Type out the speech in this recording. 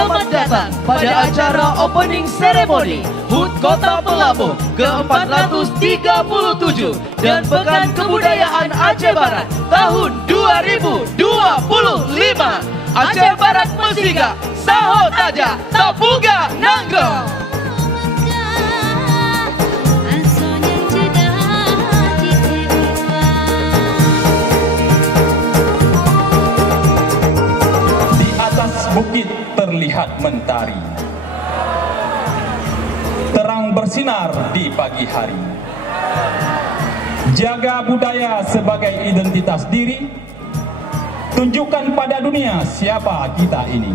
Selamat datang pada acara opening ceremony HUT Kota Pelabuh ke-437 dan Pekan Kebudayaan Aceh Barat tahun 2025. Aceh Barat Mesiga, Saho Taja, Tapuga Nanggong. Bukit terlihat mentari, terang bersinar di pagi hari. Jaga budaya sebagai identitas diri, tunjukkan pada dunia siapa kita ini.